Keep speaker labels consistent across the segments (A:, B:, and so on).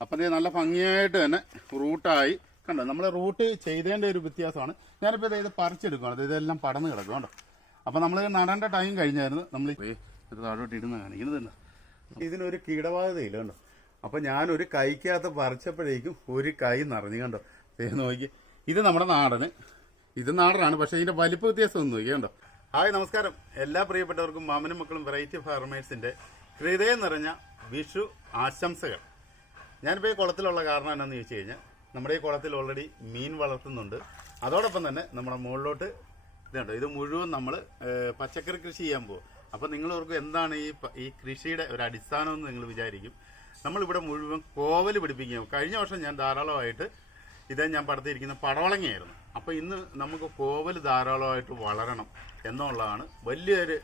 A: അപ്പം ഇത് നല്ല ഭംഗിയായിട്ട് തന്നെ റൂട്ടായി. കണ്ടോ നമ്മൾ റൂട്ട് ചെയ്തതിന്റെ ഒരു വ്യത്യാസമാണ്. ഞാനിപ്പോൾ ഇത് പറിച്ചെടുക്കുകയാണ്. ഇതെല്ലാം പടന്ന് കിടക്കും കേട്ടോ അപ്പം നമ്മൾ നടേണ്ട ടൈം കഴിഞ്ഞായിരുന്നു. നമ്മൾ ഇത് താഴോട്ട് ഇടുന്ന കാണിക്കുന്നത് ഇതിനൊരു കീടബാധയില്ല കണ്ടോ? അപ്പം ഞാനൊരു കൈക്കകത്ത് പറിച്ചപ്പോഴേക്കും ഒരു കൈ നിറഞ്ഞു കണ്ടോ? നോക്കി ഇത് നമ്മുടെ നാടന്. ഇത് നാടനാണ് പക്ഷേ ഇതിന്റെ വലിപ്പ വ്യത്യാസം ഒന്നും നോക്കി കണ്ടോ? ഹായ് നമസ്കാരം. എല്ലാ പ്രിയപ്പെട്ടവർക്കും മാമനും മക്കളും വെറൈറ്റി ഫാർമേഴ്സിന്റെ ഹൃദയം നിറഞ്ഞ വിഷു ആശംസകൾ. ഞാനിപ്പോൾ ഈ കുളത്തിലുള്ള കാരണം എന്നാന്ന് ചോദിച്ചു കഴിഞ്ഞാൽ നമ്മുടെ ഈ കുളത്തിൽ ഓൾറെഡി മീൻ വളർത്തുന്നുണ്ട്. അതോടൊപ്പം തന്നെ നമ്മുടെ മുകളിലോട്ട് ഇതുണ്ട് ഇത് മുഴുവൻ നമ്മൾ പച്ചക്കറി കൃഷി ചെയ്യാൻ പോകും അപ്പോൾ ഓർക്കും എന്താണ് ഈ ഈ കൃഷിയുടെ ഒരു അടിസ്ഥാനം എന്ന് നിങ്ങൾ വിചാരിക്കും. നമ്മളിവിടെ മുഴുവൻ കോവൽ പിടിപ്പിക്കുകയും കഴിഞ്ഞ വർഷം ഞാൻ ധാരാളമായിട്ട് ഇതേ ഞാൻ പടത്തിയിരിക്കുന്ന പടവളങ്ങയായിരുന്നു. അപ്പോൾ ഇന്ന് നമുക്ക് കോവൽ ധാരാളമായിട്ട് വളരണം എന്നുള്ളതാണ് വലിയൊരു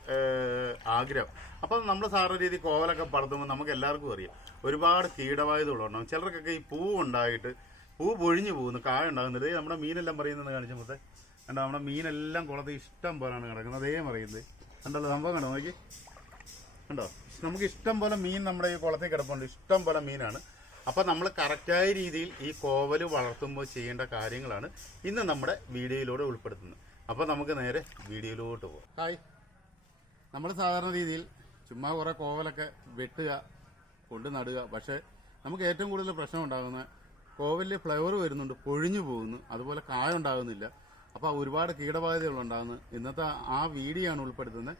A: ആഗ്രഹം. അപ്പോൾ നമ്മൾ സാധാരണ രീതി കോവലൊക്കെ പടത്തുമ്പോൾ നമുക്ക് എല്ലാവർക്കും അറിയാം. ഒരുപാട് കീടബാധിതകളുണ്ടാവും ചിലർക്കൊക്കെ ഈ പൂവ് ഉണ്ടായിട്ട് പൂ പൊഴിഞ്ഞു പോകുന്നു കായ ഉണ്ടാകുന്നത്. നമ്മുടെ മീനെല്ലാം പറയുന്നത് കാണിച്ച മൊത്തം. കണ്ടോ നമ്മുടെ മീനെല്ലാം കുളത്ത് ഇഷ്ടം പോലാണ് കിടക്കുന്നത്. അതേ പറയുന്നത്. കണ്ടല്ലോ സംഭവം കണ്ടോ? നോക്കി. കണ്ടോ? നമുക്ക് ഇഷ്ടം പോലെ മീൻ നമ്മുടെ ഈ കുളത്തിൽ കിടപ്പുണ്ട്. ഇഷ്ടം പോലെ മീനാണ്. അപ്പം നമ്മൾ കറക്റ്റായ രീതിയിൽ ഈ കോവൽ വളർത്തുമ്പോൾ ചെയ്യേണ്ട കാര്യങ്ങളാണ് ഇന്ന് നമ്മുടെ വീഡിയോയിലൂടെ ഉൾപ്പെടുത്തുന്നത്. അപ്പോൾ നമുക്ക് നേരെ വീഡിയോയിലോട്ട് പോകാം ഹായ്. നമ്മൾ സാധാരണ രീതിയിൽ ചുമ്മാ കുറേ കോവലൊക്കെ വെട്ടുക കൊണ്ട് നടുക. പക്ഷേ നമുക്ക് ഏറ്റവും കൂടുതൽ പ്രശ്നം ഉണ്ടാകുന്ന കോവലിൽ ഫ്ലവർ വരുന്നുണ്ട് പൊഴിഞ്ഞു പോകുന്നു. അതുപോലെ കായ ഉണ്ടാകുന്നില്ല. അപ്പോൾ ഒരുപാട് കീടബാധിതകൾ ഉണ്ടാകുന്നു ഇന്നത്തെ ആ വീഡിയോ ആണ് ഉൾപ്പെടുത്തുന്നത്.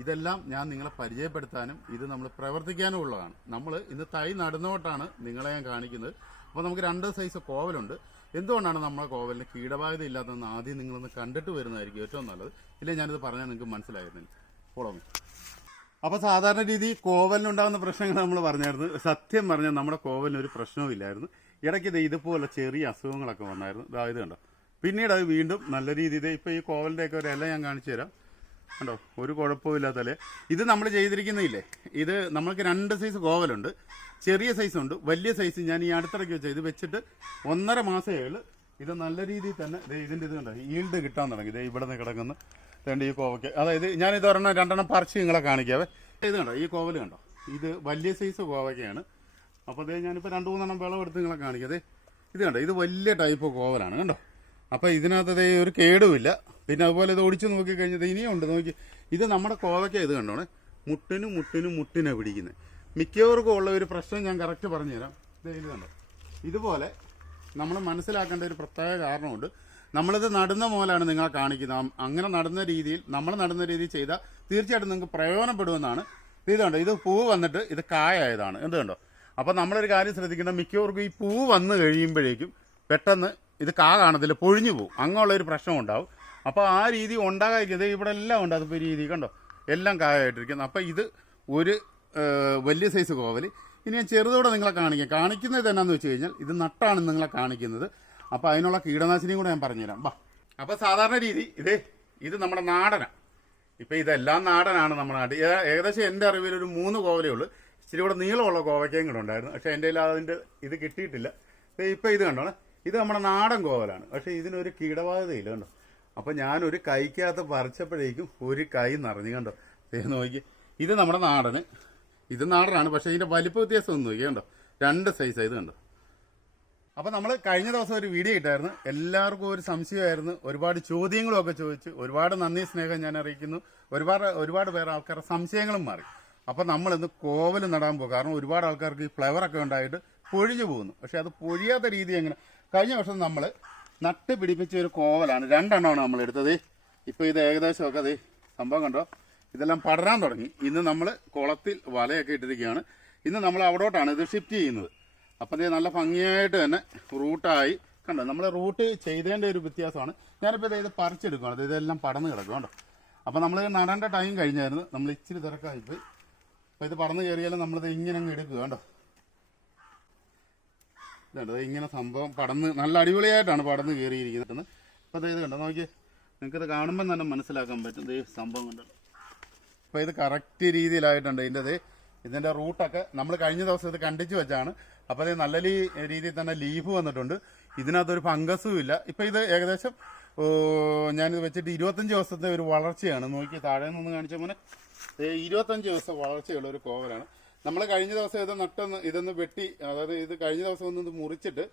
A: ഇതെല്ലാം ഞാൻ നിങ്ങളെ പരിചയപ്പെടുത്താനും ഇത് നമ്മൾ പ്രവർത്തിക്കാനും ഉള്ളതാണ്. നമ്മൾ ഇന്ന് തൈ നടുന്നോട്ടാണ് നിങ്ങളെ ഞാൻ കാണിക്കുന്നത്. അപ്പോൾ നമുക്ക് രണ്ട് സൈസ് കോവലുണ്ട്. എന്തുകൊണ്ടാണ് നമ്മളെ കോവലിന് കീടബാധ്യത ഇല്ലാത്തതെന്ന് ആദ്യം നിങ്ങളൊന്ന് കണ്ടിട്ട് വരുന്നതായിരിക്കും ഏറ്റവും നല്ലത്. ഇല്ലെങ്കിൽ ഞാനിത് പറഞ്ഞാൽ നിങ്ങൾക്ക് മനസ്സിലായിരുന്നില്ല. ഫോളോ മീ അപ്പൊ സാധാരണ രീതി കോവലിനുണ്ടാകുന്ന പ്രശ്നങ്ങൾ നമ്മൾ പറഞ്ഞായിരുന്നു. സത്യം പറഞ്ഞാൽ നമ്മുടെ കോവലിന് ഒരു പ്രശ്നവും ഇല്ലായിരുന്നു. ഇടയ്ക്ക് ഇത് ഇതുപോലെ ചെറിയ അസുഖങ്ങളൊക്കെ വന്നായിരുന്നു. ഇതായത് ഇത് കണ്ടോ? പിന്നീട് അത് വീണ്ടും നല്ല രീതിയിൽ ഇപ്പോൾ ഈ കോവലിന്റെയൊക്കെ ഒരു ഇല ഞാൻ കാണിച്ചു തരാം. കണ്ടോ? ഒരു കുഴപ്പമില്ലാത്തല്ലേ ഇത് നമ്മൾ ചെയ്തിരിക്കുന്നില്ലേ ഇത് നമ്മൾക്ക് രണ്ട് സൈസ് കോവലുണ്ട് ചെറിയ സൈസുണ്ട് വലിയ സൈസ് ഞാൻ ഈ അടുത്തിടയ്ക്ക് വെച്ച ഇത് വെച്ചിട്ട് ഒന്നര മാസമേ ഉള്ളൂ. ഇത് നല്ല രീതിയിൽ തന്നെ ദേ ഇതിന്റെ ഇത് കണ്ടോ? ഈൽഡ് കിട്ടാൻ തുടങ്ങി. ദേ ഇവിടെ നിന്ന് കിടക്കുന്ന. രണ്ട് ഈ കോവയ്ക്ക്. അതായത് ഞാൻ ഇത് രണ്ടെണ്ണം പറിച്ച് നിങ്ങളെ കാണിക്കാവേ. ഇത് കണ്ടോ? ഈ കോവൽ കണ്ടോ? ഇത് വലിയ സൈസ് കോവയ്ക്കാണ്. അപ്പോൾ അതേ ഞാനിപ്പോൾ രണ്ട് മൂന്നെണ്ണം വിളവെടുത്ത് നിങ്ങളെ കാണിക്കാം. ഇത് കണ്ടോ? ഇത് വലിയ ടൈപ്പ് കോവലാണ്. കണ്ടോ? അപ്പോൾ ഇതിനകത്ത് ഒരു കേടുമില്ല പിന്നെ അതുപോലെ ഇത് ഒടിച്ചു നോക്കി കഴിഞ്ഞത് ഇനിയും ഉണ്ട്. നോക്കി ഇത് നമ്മുടെ കോവയ്ക്ക ഇത് കണ്ടോണേ? മുട്ടിനും മുട്ടിനും മുട്ടിനാണ് പിടിക്കുന്നത് മിക്കവർക്കും ഉള്ള ഒരു പ്രശ്നം ഞാൻ കറക്റ്റ് പറഞ്ഞുതരാം. ഇത് കണ്ടോ? ഇതുപോലെ നമ്മൾ മനസ്സിലാക്കേണ്ട ഒരു പ്രത്യേക കാരണമുണ്ട്. നമ്മളിത് നടുന്ന പോലാണ് നിങ്ങളെ കാണിക്കുന്നത്. അങ്ങനെ നടുന്ന രീതിയിൽ നമ്മൾ നടുന്ന രീതിയിൽ ചെയ്താൽ തീർച്ചയായിട്ടും നിങ്ങൾക്ക് പ്രയോജനപ്പെടുമെന്നാണ്. ഇത് കണ്ടോ? ഇത് പൂ വന്നിട്ട് ഇത് കായായതാണ്. എന്ത് കണ്ടോ? അപ്പം നമ്മളൊരു കാര്യം ശ്രദ്ധിക്കേണ്ട മിക്കവർക്കും ഈ പൂവ് വന്നു കഴിയുമ്പോഴേക്കും പെട്ടെന്ന് ഇത് കാ കാണത്തില്ല പൊഴിഞ്ഞു പോകും അങ്ങനെയുള്ള ഒരു പ്രശ്നം ഉണ്ടാവും അപ്പോൾ ആ രീതി ഉണ്ടാകാതിരിക്കുന്നത് ഇവിടെ എല്ലാം ഉണ്ട് അതിപ്പോൾ രീതി കണ്ടോ? എല്ലാം കായായിട്ടിരിക്കുന്നു. അപ്പോൾ ഇത് ഒരു വലിയ സൈസ് കോവൽ ഇനി ഞാൻ ചെറുതോടെ നിങ്ങളെ കാണിക്കാം. കാണിക്കുന്നത് എന്നാന്ന് വെച്ച് കഴിഞ്ഞാൽ ഇത് നട്ടാണ് നിങ്ങളെ കാണിക്കുന്നത്. അപ്പോൾ അതിനുള്ള കീടനാശിനിയും കൂടെ ഞാൻ പറഞ്ഞുതരാം. ബാ അപ്പോൾ സാധാരണ രീതി ഇത് ഇത് നമ്മുടെ നാടനാണ് ഇപ്പം ഇതെല്ലാം നാടനാണ് നമ്മുടെ നാട്ടിൽ. ഏകദേശം എന്റെ അറിവിൽ ഒരു മൂന്ന് കോവലേ ഉള്ളൂ. ഇച്ചിരി കൂടെ നീളമുള്ള കോവയ്ക്കയും കൂടെ ഉണ്ടായിരുന്നു. പക്ഷേ എന്റെ കയ്യിൽ അതിന്റെ ഇത് കിട്ടിയിട്ടില്ല. ഇപ്പോൾ ഇപ്പം ഇത് കണ്ടോ? ഇത് നമ്മുടെ നാടൻ കോവലാണ്. പക്ഷേ ഇതിനൊരു കീടബാധിതയില്ല കണ്ടോ? അപ്പം ഒരു കൈക്കകത്ത് പറിച്ചപ്പോഴേക്കും ഒരു കൈ നിറഞ്ഞു കണ്ടോ? നോക്കി. ഇത് നമ്മുടെ നാടന്. ഇത് നാടനാണ് പക്ഷേ ഇതിന്റെ വലിപ്പ വ്യത്യാസം ഒന്ന് നോക്കി കണ്ടോ? രണ്ട് സൈസ് ഇത് കണ്ടോ? അപ്പൊ നമ്മൾ കഴിഞ്ഞ ദിവസം ഒരു വീഡിയോ ഇട്ടായിരുന്നു. എല്ലാവർക്കും ഒരു സംശയമായിരുന്നു. ഒരുപാട് ചോദ്യങ്ങളും ഒക്കെ ചോദിച്ചു. ഒരുപാട് നന്ദി സ്നേഹം ഞാൻ അറിയിക്കുന്നു. ഒരുപാട് ഒരുപാട് പേർ ആൾക്കാരുടെ സംശയങ്ങളും മാറി. അപ്പൊ നമ്മൾ ഇന്ന് കോവൽ നടാൻ പോകും. കാരണം ഒരുപാട് ആൾക്കാർക്ക് ഈ ഫ്ലവർ ഒക്കെ ഉണ്ടായിട്ട് പൊഴിഞ്ഞു പോകുന്നു. പക്ഷെ അത് പൊഴിയാത്ത രീതി എങ്ങനെ? കഴിഞ്ഞ വർഷം നമ്മൾ നട്ട് പിടിപ്പിച്ച ഒരു കോവലാണ്. രണ്ടെണ്ണമാണ് നമ്മൾ എടുത്തത്. ഇപ്പൊ ഇത് ഏകദേശം ഒക്കെ അത് സംഭവം കണ്ടോ? ഇതെല്ലാം പടരാൻ തുടങ്ങി. ഇന്ന് നമ്മൾ കുളത്തിൽ വലയൊക്കെ ഇട്ടിരിക്കുകയാണ്. ഇന്ന് നമ്മൾ അവിടോട്ടാണ് ഇത് ഷിഫ്റ്റ് ചെയ്യുന്നത്. അപ്പം ഇത് നല്ല ഭംഗിയായിട്ട് തന്നെ റൂട്ടായി. കണ്ടോ? നമ്മൾ റൂട്ട് ചെയ്തതിന്റെ ഒരു വ്യത്യാസമാണ്. ഞാനിപ്പോൾ ഇത് ഇത് ഇത് ഇതെല്ലാം പടന്ന് കിടക്കും കേട്ടോ അപ്പം നമ്മൾ നടേണ്ട ടൈം കഴിഞ്ഞായിരുന്നു. നമ്മൾ ഇച്ചിരി തിരക്കായിപ്പോയി അപ്പോൾ ഇത് പടന്ന് കയറിയാലും നമ്മളിത് ഇങ്ങനെ അങ്ങ് എടുക്കുക കേട്ടോ ഇതുണ്ട് ഇങ്ങനെ സംഭവം പടന്ന് നല്ല അടിപൊളിയായിട്ടാണ് പടന്ന് കയറിയിരിക്കുന്നത്. അപ്പോൾ അതായത് കണ്ടോ? നോക്കി നിങ്ങൾക്കിത് കാണുമ്പോൾ തന്നെ മനസ്സിലാക്കാൻ പറ്റും. ഈ സംഭവം കണ്ടോ? അപ്പോൾ ഇത് കറക്റ്റ് രീതിയിലായിട്ടുണ്ട്. ഇതിന്റെ ഇതിന്റെ ഇതിന്റെ റൂട്ടൊക്കെ നമ്മൾ കഴിഞ്ഞ ദിവസം ഇത് കണ്ടിച്ച് വെച്ചാണ്. അപ്പോൾ അതേ നല്ല രീതിയിൽ തന്നെ ലീഫ് വന്നിട്ടുണ്ട്. ഇതിനകത്തൊരു ഫംഗസും ഇല്ല. ഇപ്പം ഇത് ഏകദേശം ഞാനിത് വെച്ചിട്ട് ഇരുപത്തഞ്ച് ദിവസത്തെ ഒരു വളർച്ചയാണ്. നോക്കി താഴെ നിന്ന് കാണിച്ച മോനെ ഇരുപത്തഞ്ച് ദിവസം വളർച്ചയുള്ള ഒരു കോവലാണ്. നമ്മൾ കഴിഞ്ഞ ദിവസം ഇത് നട്ടൊന്ന് ഇതൊന്ന് വെട്ടി അതായത് ഇത് കഴിഞ്ഞ ദിവസം ഒന്ന് മുറിച്ചിട്ട്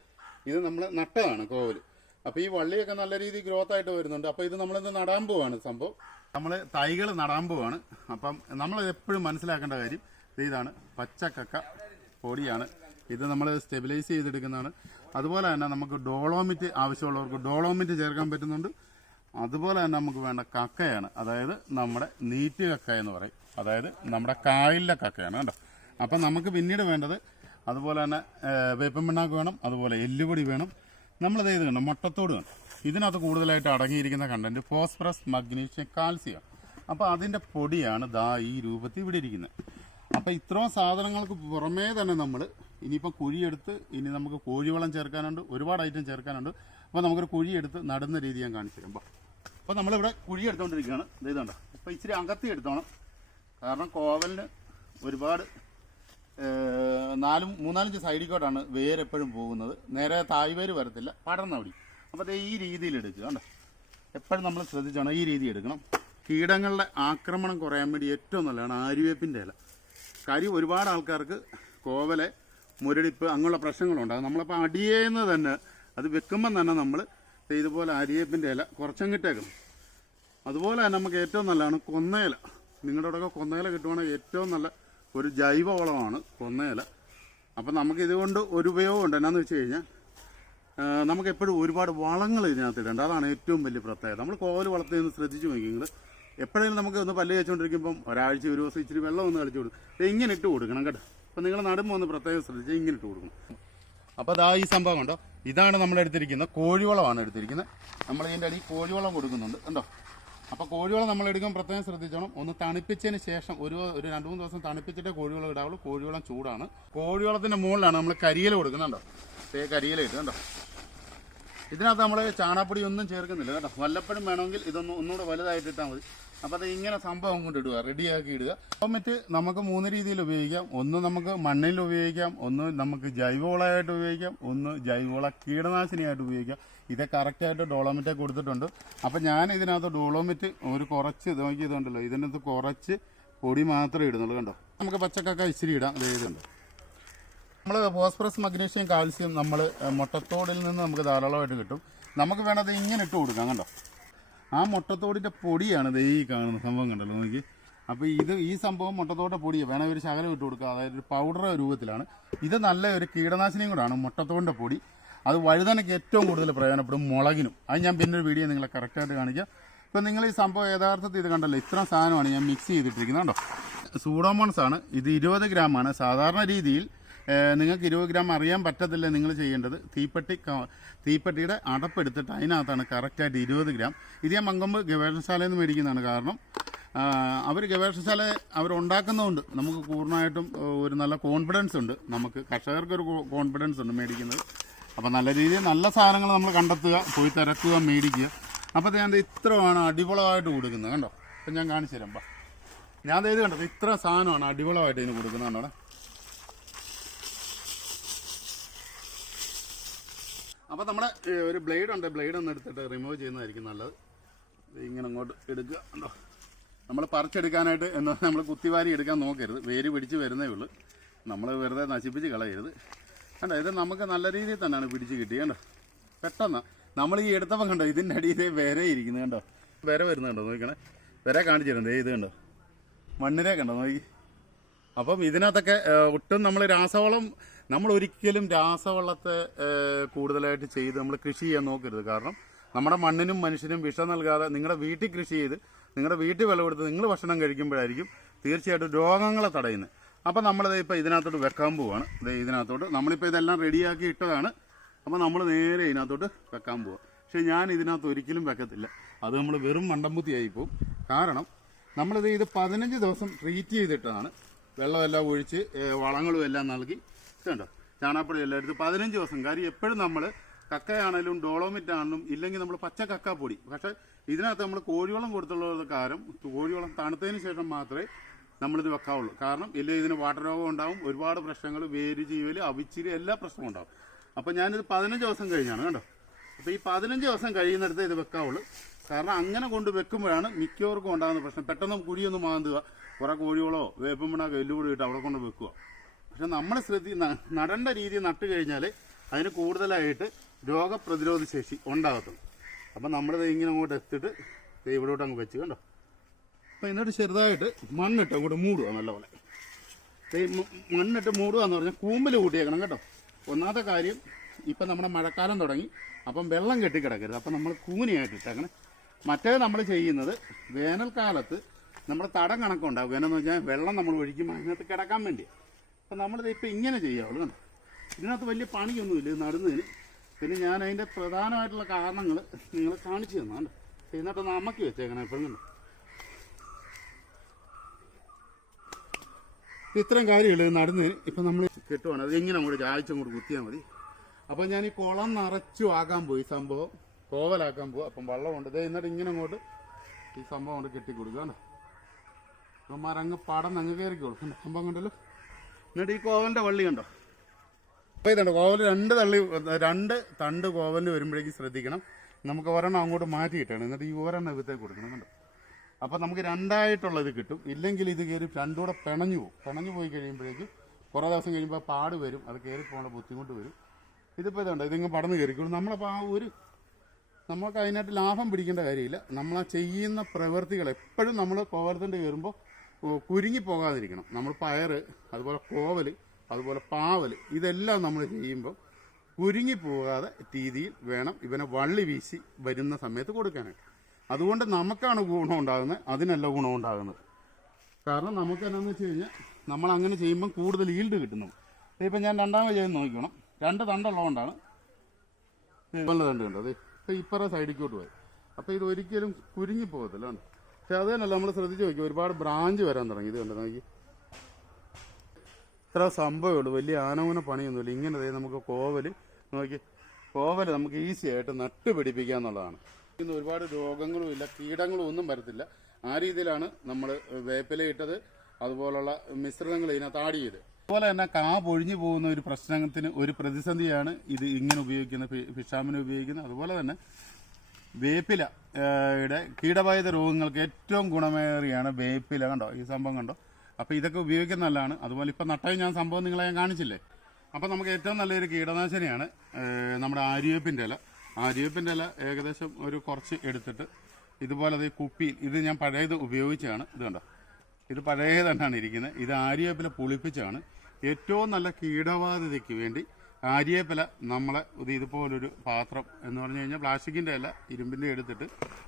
A: ഇത് നമ്മൾ നട്ടതാണ് കോവൽ. അപ്പോൾ ഈ വള്ളിയൊക്കെ നല്ല രീതിയിൽ ഗ്രോത്ത് ആയിട്ട് വരുന്നുണ്ട്. അപ്പോൾ ഇത് നമ്മളിന്ന് നടാൻ പോവാണ് സംഭവം. നമ്മൾ തൈകൾ നടാൻ പോവാണ്. അപ്പം നമ്മൾ എപ്പോഴും മനസ്സിലാക്കേണ്ട കാര്യം ഇത് ഇതാണ്. പച്ചക്കക്ക പൊടിയാണ്. ഇത് നമ്മൾ സ്റ്റെബിലൈസ് ചെയ്തെടുക്കുന്നതാണ്. അതുപോലെ തന്നെ നമുക്ക് ഡോളോമിറ്റ് ആവശ്യമുള്ളവർക്ക് ഡോളോമിറ്റ് ചേർക്കാൻ പറ്റുന്നുണ്ട്. അതുപോലെ തന്നെ നമുക്ക് വേണ്ട കക്കയാണ്. അതായത് നമ്മുടെ നീറ്റ് കക്ക എന്ന് പറയും. അതായത് നമ്മുടെ കായലിലെ കക്കയാണ് കേട്ടോ അപ്പം നമുക്ക് പിന്നീട് വേണ്ടത് അതുപോലെ തന്നെ പിണ്ണാക്ക് വേണം അതുപോലെ എല്ലുപൊടി വേണം. നമ്മളത് ഇത് വേണം മുട്ടത്തോട് വേണം ഇതിനകത്ത് കൂടുതലായിട്ട് അടങ്ങിയിരിക്കുന്ന കണ്ടന്റ് ഫോസ്ഫറസ് മഗ്നീഷ്യം കാൽസ്യം അപ്പോൾ അതിന്റെ പൊടിയാണ് ദാ ഈ രൂപത്തിൽ ഇവിടെ ഇരിക്കുന്നത്. അപ്പോൾ ഇത്രയും സാധനങ്ങൾക്ക് പുറമേ തന്നെ നമ്മൾ ഇനിയിപ്പോൾ കുഴിയെടുത്ത് ഇനി നമുക്ക് കോഴിവളം ചേർക്കാനുണ്ട് ഒരുപാട് ഐറ്റം ചേർക്കാനുണ്ട്. അപ്പോൾ നമുക്കൊരു കുഴിയെടുത്ത് നടുന്ന രീതി ഞാൻ കാണിച്ചു തരാം. അപ്പോൾ നമ്മളിവിടെ ഇത് ഇതുണ്ടോ? അപ്പോൾ ഇച്ചിരി അകത്തി എടുത്തോണം. കാരണം കോവലിന് ഒരുപാട് നാലും മൂന്നാലഞ്ച് സൈഡിക്കോട്ടാണ് വേരെപ്പോഴും പോകുന്നത്. നേരെ തായ്വേര് വരത്തില്ല. പടർന്ന പടർന്നവിടെ അപ്പോൾ ഈ രീതിയിൽ എടുക്കുക. കണ്ടോ? എപ്പോഴും നമ്മൾ ശ്രദ്ധിച്ചോണം. ഈ രീതി എടുക്കണം. കീടങ്ങളുടെ ആക്രമണം കുറയാൻ വേണ്ടി ഏറ്റവും നല്ലതാണ് ആര്യവേപ്പിന്റെ ഇല. കാര്യം ഒരുപാട് ആൾക്കാർക്ക് കോവലെ മുരടിപ്പ് അങ്ങനെയുള്ള പ്രശ്നങ്ങളുണ്ടാകും നമ്മളപ്പോൾ അടിയേന്ന് തന്നെ അത് വെക്കുമ്പം തന്നെ നമ്മൾ ഇതുപോലെ അരിയേപ്പിന്റെ ഇല കുറച്ചങ്ങിട്ടേക്കണം. അതുപോലെ തന്നെ നമുക്ക് ഏറ്റവും നല്ലതാണ് കൊന്നയില. നിങ്ങളുടെ അവിടെയൊക്കെ കൊന്നയില കിട്ടുവാണെങ്കിൽ ഏറ്റവും നല്ല ഒരു ജൈവ വളമാണ് കൊന്നയില അപ്പം നമുക്ക് ഇതുകൊണ്ട് ഒരു ഉപയോഗമുണ്ട്. എന്നാന്ന് വെച്ച് കഴിഞ്ഞാൽ നമുക്ക് എപ്പോഴും ഒരുപാട് വളങ്ങൾ ഇതിനകത്ത് ഇടേണ്ട. അതാണ് ഏറ്റവും വലിയ പ്രത്യേകത. നമ്മൾ കോവൽ വളർത്തുന്നത് ശ്രദ്ധിച്ചു നോക്കി നിങ്ങൾ എപ്പോഴെങ്കിലും നമുക്ക് ഒന്ന് പല്ല് കഴിച്ചുകൊണ്ടിരിക്കുമ്പം ഒരാഴ്ച ഒരു ദിവസം ഇച്ചിരി വെള്ളം ഒന്ന് കളിച്ചു കൊടുക്കും. ഇങ്ങനെ ഇട്ട് കൊടുക്കണം കേട്ടോ. അപ്പം നിങ്ങൾ നടുമ്പോൾ ഒന്ന് പ്രത്യേകം ശ്രദ്ധിച്ച് ഇങ്ങനെ ഇട്ട് കൊടുക്കണം. അപ്പോൾ അതാ ഈ സംഭവം കണ്ടോ? ഇതാണ് നമ്മൾ എടുത്തിരിക്കുന്നത് കോഴിവളമാണ് എടുത്തിരിക്കുന്നത്. നമ്മൾ ഇതിന്റെ അടിയിൽ കോഴിവളം കൊടുക്കുന്നുണ്ട്. കണ്ടോ? അപ്പോൾ കോഴിവളം നമ്മൾ എടുക്കാൻ പ്രത്യേകം ശ്രദ്ധിച്ചോണം. ഒന്ന് തണുപ്പിച്ചതിന് ശേഷം ഒരു ഒരു രണ്ട് മൂന്ന് ദിവസം തണുപ്പിച്ചിട്ടേ കോഴിവളം ഇടാവുള്ളൂ. കോഴിവളം ചൂടാണ്. കോഴിവളത്തിന്റെ മുകളിലാണ് നമ്മൾ കരിയില കൊടുക്കുന്നുണ്ടോ തേ കരിയില ഇട്ടുണ്ടോ ഇതിനകത്ത് നമ്മൾ ചാണാപ്പൊടി ഒന്നും ചേർക്കുന്നില്ല കേട്ടോ. വല്ലപ്പോഴും വേണമെങ്കിൽ ഇതൊന്ന് ഒന്നുകൂടെ വലുതായിട്ട് ഇട്ടാൽ മതി. അപ്പോൾ അത് ഇങ്ങനെ സംഭവം കൊണ്ട് ഇടുക റെഡിയാക്കി ഇടുക. മറ്റ് നമുക്ക് മൂന്ന് രീതിയിൽ ഉപയോഗിക്കാം. ഒന്ന് നമുക്ക് മണ്ണിൽ ഉപയോഗിക്കാം. ഒന്ന് നമുക്ക് ജൈവവളമായിട്ട് ഉപയോഗിക്കാം. ഒന്ന് ജൈവവള കീടനാശിനിയായിട്ട് ഉപയോഗിക്കാം. ഇത് കറക്റ്റായിട്ട് ഡോളോമിറ്റ് കൊടുത്തിട്ടുണ്ട്. അപ്പം ഞാൻ ഇതിനകത്ത് ഡോളോമിറ്റ് ഒരു കുറച്ച് നോക്കി ഇതുണ്ടല്ലോ. ഇതിനകത്ത് കുറച്ച് പൊടി മാത്രമേ ഇടുന്നുള്ളൂ കണ്ടോ? നമുക്ക് പച്ചക്കൊക്കെ ഇച്ചിരി ഇടാം. ഇത് ഇതുണ്ട്. നമ്മൾ ഫോസ്ഫറസ് മഗ്നീഷ്യം കാൽസ്യം നമ്മൾ മുട്ടത്തോടിൽ നിന്ന് നമുക്ക് ധാരാളമായിട്ട് കിട്ടും. നമുക്ക് വേണത് ഇങ്ങനെ ഇട്ട് കൊടുക്കാം കണ്ടോ? ആ മുട്ടത്തോടിന്റെ പൊടിയാണ് ദൈ കാണുന്ന സംഭവം കണ്ടല്ലോ നോക്കി. അപ്പോൾ ഇത് ഈ സംഭവം മുട്ടത്തോടിന്റെ പൊടിയാണ് വേണമെങ്കിൽ ഒരു ശകലം ഇട്ട് കൊടുക്കുക അതായത് ഒരു പൗഡർ രൂപത്തിലാണ്. ഇത് നല്ല ഒരു കീടനാശിനിയും കൂടാണ് മുട്ടത്തോടിന്റെ പൊടി. അത് വഴുതനയ്ക്ക് ഏറ്റവും കൂടുതൽ പ്രയോജനപ്പെടും മുളകിനും. അത് ഞാൻ പിന്നെ ഒരു വീഡിയോ നിങ്ങളെ കറക്റ്റായിട്ട് കാണിക്കാം. ഇപ്പം നിങ്ങൾ ഈ സംഭവം യഥാർത്ഥത്തിൽ ഇത് കണ്ടല്ലോ ഇത്ര സാധനമാണ് ഞാൻ മിക്സ് ചെയ്തിട്ടിരിക്കുന്നത് കണ്ടോ? സൂഡോമോൺസ് ആണ്. ഇത് ഇരുപത് ഗ്രാമാണ് സാധാരണ രീതിയിൽ നിങ്ങൾക്ക് ഇരുപത് ഗ്രാം അറിയാൻ പറ്റത്തില്ല നിങ്ങൾ ചെയ്യേണ്ടത്. തീപ്പെട്ടി തീപ്പെട്ടിയുടെ അടപ്പെടുത്തിട്ട് അതിനകത്താണ് കറക്റ്റായിട്ട് ഇരുപത് ഗ്രാം ഇത് ഞാൻ മങ്കമ്പ് ഗവേഷണശാലയിൽ നിന്ന് മേടിക്കുന്നതാണ് കാരണം അവർ ഗവേഷണശാല അവരുണ്ടാക്കുന്നതുകൊണ്ട് നമുക്ക് പൂർണമായിട്ടും ഒരു നല്ല കോൺഫിഡൻസ് ഉണ്ട്. നമുക്ക് കർഷകർക്ക് ഒരു കോൺഫിഡൻസ് ഉണ്ട് മേടിക്കുന്നത്. അപ്പോൾ നല്ല രീതിയിൽ നല്ല സാധനങ്ങൾ നമ്മൾ കണ്ടെത്തുക പോയി തിരക്കുക മേടിക്കുക. അപ്പോൾ ഞാൻ ഇത്രയാണ് അടിപൊളമായിട്ട് കൊടുക്കുന്നത്. കണ്ടോ? അപ്പം ഞാൻ കാണിച്ചു തരാം ബാ ഞാൻ ഇത് കണ്ടത് ഇത്ര സാധനമാണ് അടിപൊളമായിട്ട് ഇതിന് കൊടുക്കുന്നത്. കണ്ടോ അപ്പം അപ്പോൾ നമ്മുടെ ഒരു ബ്ലേഡ് ഉണ്ട്. ബ്ലേഡ് ഒന്ന് എടുത്തിട്ട് റിമൂവ് ചെയ്യുന്നതായിരിക്കും നല്ലത്. ഇങ്ങനെ അങ്ങോട്ട് എടുക്കുക. ഉണ്ടോ നമ്മൾ പറിച്ചെടുക്കാനായിട്ട് എന്താ നമ്മൾ കുത്തിവാരി എടുക്കാൻ നോക്കരുത്. വേര് പിടിച്ച് വരുന്നേ ഉള്ളൂ. നമ്മൾ വെറുതെ നശിപ്പിച്ച് കളയരുത്. കണ്ടോ ഇത് നമുക്ക് നല്ല രീതിയിൽ തന്നെയാണ് പിടിച്ച് കിട്ടിയത് കണ്ടോ? പെട്ടെന്ന്. നമ്മൾ ഈ എടുത്തപ്പം കണ്ടോ ഇതിന്റെ അടിയിൽ വേറെ ഇരിക്കുന്നത് കണ്ടോ? വിര വരുന്നുണ്ടോ നോക്കണേ വിര കാണിച്ചു തരുന്നത് ഇത് കണ്ടോ? മണ്ണിനെ കണ്ടോ നോക്കി. അപ്പം ഇതിനകത്തൊക്കെ ഒട്ടും നമ്മൾ രാസവളം നമ്മൾ ഒരിക്കലും രാസവളത്തെ കൂടുതലായിട്ട് ചെയ്ത് നമ്മൾ കൃഷി ചെയ്യാൻ നോക്കരുത്. കാരണം നമ്മുടെ മണ്ണിനും മനുഷ്യനും വിഷം നൽകാതെ നിങ്ങളുടെ വീട്ടിൽ കൃഷി ചെയ്ത് നിങ്ങളുടെ വീട്ടിൽ വിളവെടുത്ത് നിങ്ങൾ ഭക്ഷണം കഴിക്കുമ്പോഴായിരിക്കും തീർച്ചയായിട്ടും രോഗങ്ങളെ തടയുന്നത്. അപ്പം നമ്മളിത് ഇപ്പോൾ ഇതിനകത്തോട്ട് വെക്കാൻ പോവാണ്. ദേ ഇതിനകത്തോട്ട് നമ്മളിപ്പോൾ ഇതെല്ലാം റെഡിയാക്കി ഇട്ടതാണ്. അപ്പോൾ നമ്മൾ നേരെ ഇതിനകത്തോട്ട് വെക്കാൻ പോവാം. പക്ഷേ ഞാൻ ഇതിനകത്ത് ഒരിക്കലും വെക്കത്തില്ല. അത് നമ്മൾ വെറും മണ്ടമ്പുത്തിയായി പോകും കാരണം നമ്മളിത് ഇത് പതിനഞ്ച് ദിവസം ട്രീറ്റ് ചെയ്തിട്ടാണ് വെള്ളമെല്ലാം ഒഴിച്ച് വളങ്ങളും എല്ലാം നൽകി. കണ്ടോ ചാണാപ്പൊടി എല്ലാം എടുത്ത് പതിനഞ്ച് ദിവസം. കാര്യം എപ്പോഴും നമ്മൾ കക്കയാണേലും ഡോളോമിറ്റ് ആണെങ്കിലും ഇല്ലെങ്കിൽ നമ്മൾ പച്ച കക്കാപ്പൊടി പക്ഷേ ഇതിനകത്ത് നമ്മൾ കോഴിവളം കൊടുത്തുള്ള കാരം കോഴിവളം തണുത്തതിന് ശേഷം മാത്രമേ നമ്മളിത് വെക്കാവുള്ളൂ. കാരണം ഇല്ല ഇതിന് വാട്ടർ രോഗം ഉണ്ടാവും ഒരുപാട് പ്രശ്നങ്ങൾ വേര് ജീവൽ അവിച്ചിരി എല്ലാ പ്രശ്നവും ഉണ്ടാവും. അപ്പോൾ ഞാനിത് പതിനഞ്ച് ദിവസം കഴിഞ്ഞാണ് കണ്ടോ? അപ്പോൾ ഈ പതിനഞ്ച് ദിവസം കഴിയുന്നിടത്ത് ഇത് വെക്കാവുള്ളൂ. കാരണം അങ്ങനെ കൊണ്ട് വെക്കുമ്പോഴാണ് മിക്കവർക്കും ഉണ്ടാകുന്ന പ്രശ്നം. പെട്ടെന്ന് കുഴിയൊന്നും മാന്തുക കുറെ കോഴികളോ വേപ്പമ്പിണോ എല്ലുകൂടി എല്ലും ഇട്ട് അവിടെ കൊണ്ട് വെക്കുക. പക്ഷെ നമ്മൾ ശ്രദ്ധി നടേണ്ട രീതി നട്ട് കഴിഞ്ഞാൽ അതിന് കൂടുതലായിട്ട് രോഗപ്രതിരോധ ശേഷി ഉണ്ടാകത്തുള്ളൂ. അപ്പം നമ്മളിത് ഇങ്ങനെ അങ്ങോട്ട് എത്തിയിട്ട് ഇവിടോട്ട് അങ്ങ് വെച്ച് കണ്ടോ? അപ്പം എന്നിട്ട് ചെറുതായിട്ട് മണ്ണിട്ട് അങ്ങോട്ട് മൂടുക നല്ലപോലെ. മണ്ണിട്ട് മൂടുക എന്ന് പറഞ്ഞാൽ കൂമ്പിൽ കൂട്ടിയേക്കണം കേട്ടോ. ഒന്നാമത്തെ കാര്യം ഇപ്പം നമ്മുടെ മഴക്കാലം തുടങ്ങി അപ്പം വെള്ളം കെട്ടിക്കിടക്കരുത്. അപ്പം നമ്മൾ കൂനിയായിട്ട് ഇട്ടേക്കണം. മറ്റേത് നമ്മൾ ചെയ്യുന്നത് വേനൽക്കാലത്ത് നമ്മൾ തടം കണക്കുണ്ടാകും വേനൽ എന്ന് വെച്ചാൽ വെള്ളം നമ്മൾ ഒഴിക്കുമ്പോൾ അതിനകത്ത് കിടക്കാൻ വേണ്ടി. അപ്പം നമ്മളിത് ഇപ്പം ഇങ്ങനെ ചെയ്യാവുള്ളൂ കണ്ടോ ഇതിനകത്ത് വലിയ പണിയൊന്നുമില്ല ഇത് നടുന്നതിന്. പിന്നെ ഞാൻ അതിന്റെ പ്രധാനമായിട്ടുള്ള കാരണങ്ങൾ നിങ്ങൾ കാണിച്ചു തന്നാണ്ട് എന്നിട്ട് നമുക്ക് വെച്ചേക്കണം എപ്പോഴും കണ്ടോ ഇത്രയും കാര്യമില്ല നടന്ന് ഇപ്പം നമ്മൾ കിട്ടുവാണ്. അത് എങ്ങനെ അങ്ങോട്ട് ചായച്ചും കൂടി കുത്തിയാൽ മതി. അപ്പം ഞാൻ ഈ കുളം നിറച്ചു ആക്കാൻ പോയി സംഭവം. കോവലാക്കാൻ പോകും അപ്പം വെള്ളമുണ്ട്. ഇതേ എന്നിട്ട് ഇങ്ങനെ അങ്ങോട്ട് ഈ സംഭവം കൊണ്ട് കെട്ടി കൊടുക്കുകയാണ് അപ്പം മരങ്ങ് പടം അങ്ങ് കയറി കണ്ടോ സംഭവം കണ്ടല്ലോ? എന്നിട്ട് ഈ കോവലിന്റെ വള്ളി കണ്ടോ? അപ്പോൾ ഇതുണ്ട്. കോവൽ രണ്ട് തള്ളി രണ്ട് തണ്ട് കോവലിന് വരുമ്പോഴേക്കും ശ്രദ്ധിക്കണം. നമുക്ക് ഒരെണ്ണം അങ്ങോട്ട് മാറ്റി കിട്ടണം. എന്നിട്ട് ഈ ഒരെണ്ണം ഇവത്തേക്ക് കൊടുക്കണം കണ്ടോ? അപ്പം നമുക്ക് രണ്ടായിട്ടുള്ളത് കിട്ടും. ഇല്ലെങ്കിൽ ഇത് കയറി രണ്ടുകൂടെ പിണഞ്ഞു പോകും. പിണഞ്ഞു പോയി കഴിയുമ്പോഴേക്കും കുറേ ദിവസം കഴിയുമ്പോൾ പാട് വരും. അത് കയറി പോകേണ്ട ബുദ്ധിമുട്ട് വരും. ഇതിപ്പോൾ ഇതുണ്ട്. ഇതിങ്ങ് പടന്ന് കയറിക്കോളും നമ്മളപ്പോൾ ആ ഒരു നമുക്ക് അതിനായിട്ട് ലാഭം പിടിക്കേണ്ട കാര്യമില്ല. നമ്മൾ ആ ചെയ്യുന്ന പ്രവൃത്തികൾ എപ്പോഴും നമ്മൾ കോവലത്തിന്റെ കയറുമ്പോൾ കുരുങ്ങി പോകാതിരിക്കണം. നമ്മൾ പയർ അതുപോലെ കോവൽ അതുപോലെ പാവൽ ഇതെല്ലാം നമ്മൾ ചെയ്യുമ്പോൾ കുരുങ്ങി പോകാതെ രീതിയിൽ വേണം ഇവനെ വള്ളി വീശി വരുന്ന സമയത്ത് കൊടുക്കാനായിട്ട്. അതുകൊണ്ട് നമുക്കാണ് ഗുണം ഉണ്ടാകുന്നത് അതിനല്ല ഗുണം ഉണ്ടാകുന്നത്. കാരണം നമുക്ക് എന്നാന്ന് വെച്ച് കഴിഞ്ഞാൽ നമ്മൾ അങ്ങനെ ചെയ്യുമ്പോൾ കൂടുതൽ ഈൽഡ് കിട്ടുന്നു. ഇപ്പം ഞാൻ രണ്ടാമത് ചെയ്ത് നോക്കണം രണ്ട് തണ്ടുള്ളതുകൊണ്ടാണ് ഇതുപോലെ തണ്ട് കണ്ടത് ഇപ്പം ഇപ്പറ സൈഡിക്കോട്ട് പോയി. അപ്പോൾ ഇത് ഒരിക്കലും കുരുങ്ങി പോകത്തില്ല പക്ഷെ അത് തന്നെയല്ല നമ്മൾ ശ്രദ്ധിച്ച് നോക്കി ഒരുപാട് ബ്രാഞ്ച് വരാൻ തുടങ്ങി. ഇത് കണ്ടോ? നോക്കി. ഇത്ര സംഭവമേ ഉള്ളൂ വലിയ ആനവന പണിയൊന്നുമില്ല. ഇങ്ങനെ നമുക്ക് കോവൽ നോക്കി. കോവൽ നമുക്ക് ഈസി ആയിട്ട് നട്ട് ഇന്ന് ഒരുപാട് രോഗങ്ങളും ഇല്ല കീടങ്ങളും ഒന്നും വരത്തില്ല. ആ രീതിയിലാണ് നമ്മൾ വേപ്പില ഇട്ടത് അതുപോലുള്ള മിശ്രിതങ്ങൾ ഇതിനകത്ത് ആഡ് ചെയ്ത്. അതുപോലെ തന്നെ കാ പൊഴിഞ്ഞു പോകുന്ന ഒരു പ്രശ്നത്തിന് ഒരു പ്രതിസന്ധിയാണ് ഇത് ഇങ്ങനെ ഉപയോഗിക്കുന്ന ഫിഷാമിന് ഉപയോഗിക്കുന്നത്. അതുപോലെ തന്നെ വേപ്പില യുടെ കീടബാധിത രോഗങ്ങൾക്ക് ഏറ്റവും ഗുണമേറിയാണ് വേപ്പില. കണ്ടോ? ഈ സംഭവം കണ്ടോ? അപ്പോൾ ഇതൊക്കെ ഉപയോഗിക്കുന്ന നല്ലതാണ്. അതുപോലെ ഇപ്പം നട്ടായി ഞാൻ സംഭവം നിങ്ങളെ ഞാൻ കാണിച്ചില്ലേ? അപ്പോൾ നമുക്ക് ഏറ്റവും നല്ലൊരു കീടനാശിനിയാണ് നമ്മുടെ ആര്യവേപ്പിന്റെ ഇല. ആര്യവേപ്പിന്റെ ഇല ഏകദേശം ഒരു കുറച്ച് എടുത്തിട്ട് ഇതുപോലെ ഈ കുപ്പിയിൽ ഇത് ഞാൻ പഴയത് ഉപയോഗിച്ചാണ്. ഇത് കണ്ടോ? ഇത് പഴയ തന്നെയാണ് ഇരിക്കുന്നത്. ഇത് ആര്യവേപ്പില പുളിപ്പിച്ചാണ്. ഏറ്റവും നല്ല കീടബാധിതയ്ക്ക് വേണ്ടി ആര്യവേപ്പില നമ്മളെ ഇത് ഇതുപോലൊരു പാത്രം എന്ന് പറഞ്ഞു കഴിഞ്ഞാൽ പ്ലാസ്റ്റിക്കിന്റെ ഇല ഇരുമ്പിന്റെ എടുത്തിട്ട്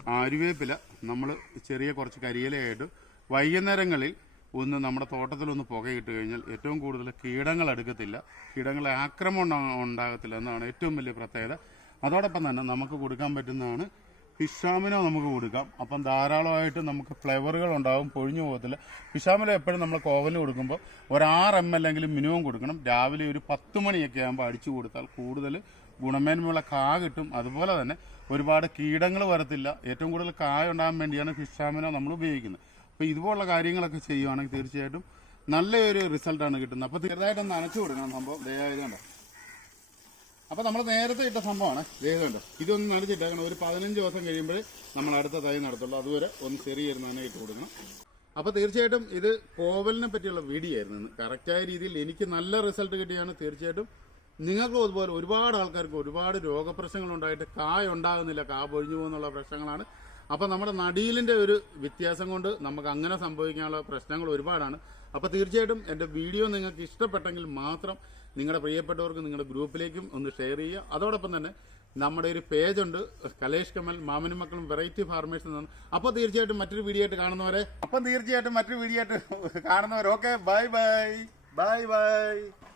A: ആര്യവേപ്പില നമ്മൾ ചെറിയ കുറച്ച് കരിയിലയായിട്ട് വൈകുന്നേരങ്ങളിൽ ഒന്ന് നമ്മുടെ തോട്ടത്തിലൊന്ന് പുകയിട്ട് കഴിഞ്ഞാൽ ഏറ്റവും കൂടുതൽ കീടങ്ങൾ എടുക്കത്തില്ല. കീടങ്ങളെ ആക്രമണം ഉണ്ടാ- ഉണ്ടാകത്തില്ല എന്നാണ് ഏറ്റവും വലിയ പ്രത്യേകത. അതോടൊപ്പം തന്നെ നമുക്ക് കൊടുക്കാൻ പറ്റുന്നതാണ് ഫിഷാമിനോ നമുക്ക് കൊടുക്കാം. അപ്പം ധാരാളമായിട്ട് നമുക്ക് ഫ്ലേവറുകൾ ഉണ്ടാകും പൊഴിഞ്ഞു പോകത്തില്ല. പിഷാമിനോ എപ്പോഴും നമ്മൾ കോവന് കൊടുക്കുമ്പോൾ ഒരു ആറ് എം എൽ എങ്കിലും മിനിമം കൊടുക്കണം. രാവിലെ ഒരു പത്ത് മണിയൊക്കെ ആകുമ്പോൾ അടിച്ചു കൊടുത്താൽ കൂടുതൽ ഗുണമേന്മയുള്ള കാ കിട്ടും. അതുപോലെ തന്നെ ഒരുപാട് കീടങ്ങൾ വരത്തില്ല. ഏറ്റവും കൂടുതൽ കായ ഉണ്ടാകാൻ വേണ്ടിയാണ് ഫിഷാമിനോ നമ്മൾ ഉപയോഗിക്കുന്നത്. അപ്പോൾ ഇതുപോലുള്ള കാര്യങ്ങളൊക്കെ ചെയ്യുവാണെങ്കിൽ തീർച്ചയായിട്ടും നല്ലൊരു റിസൾട്ടാണ് കിട്ടുന്നത്. അപ്പോൾ ചെറുതായിട്ടൊന്ന് നനച്ചു കൊടുക്കണം സംഭവം. ദയായതുകൊണ്ട് അപ്പോൾ നമ്മൾ നേരത്തെ ഇട്ട സംഭവമാണ്. വേഗമുണ്ട് ഇതൊന്ന് നടിച്ചിട്ടേക്കണം ഒരു പതിനഞ്ച് ദിവസം കഴിയുമ്പോൾ നമ്മൾ അടുത്ത തൈ നടത്തുള്ളൂ. അതുവരെ ഒന്ന് ചെറിയ തന്നെ ഇട്ട് കൊടുക്കണം. അപ്പോൾ തീർച്ചയായിട്ടും ഇത് കോവലിനെ പറ്റിയുള്ള വീഡിയോ ആയിരുന്നു കറക്റ്റായ രീതിയിൽ എനിക്ക് നല്ല റിസൾട്ട് കിട്ടിയാണ് തീർച്ചയായിട്ടും. നിങ്ങൾക്കും അതുപോലെ ഒരുപാട് ആൾക്കാർക്ക് ഒരുപാട് രോഗപ്രശ്നങ്ങൾ ഉണ്ടായിട്ട് കായ ഉണ്ടാകുന്നില്ല. കാ പൊഴിഞ്ഞു പോകുന്നുള്ള പ്രശ്നങ്ങളാണ്. അപ്പോൾ നമ്മുടെ നടീലിന്റെ ഒരു വ്യത്യാസം കൊണ്ട് നമുക്ക് അങ്ങനെ സംഭവിക്കാനുള്ള പ്രശ്നങ്ങൾ ഒരുപാടാണ്. അപ്പോൾ തീർച്ചയായിട്ടും എന്റെ വീഡിയോ നിങ്ങൾക്ക് ഇഷ്ടപ്പെട്ടെങ്കിൽ മാത്രം നിങ്ങളുടെ പ്രിയപ്പെട്ടവർക്ക് നിങ്ങളുടെ ഗ്രൂപ്പിലേക്കും ഒന്ന് ഷെയർ ചെയ്യുക. അതോടൊപ്പം തന്നെ നമ്മുടെ ഒരു ഉണ്ട്. കലേഷ് കമൽ മാമനും മക്കളും വെറൈറ്റി ഫാർമേഴ്സ് എന്നാണ്. അപ്പോൾ തീർച്ചയായിട്ടും മറ്റൊരു വീഡിയോ ആയിട്ട് കാണുന്നവരെ. അപ്പം തീർച്ചയായിട്ടും മറ്റൊരു വീഡിയോ ആയിട്ട് കാണുന്നവരെ okay bye bye bye bye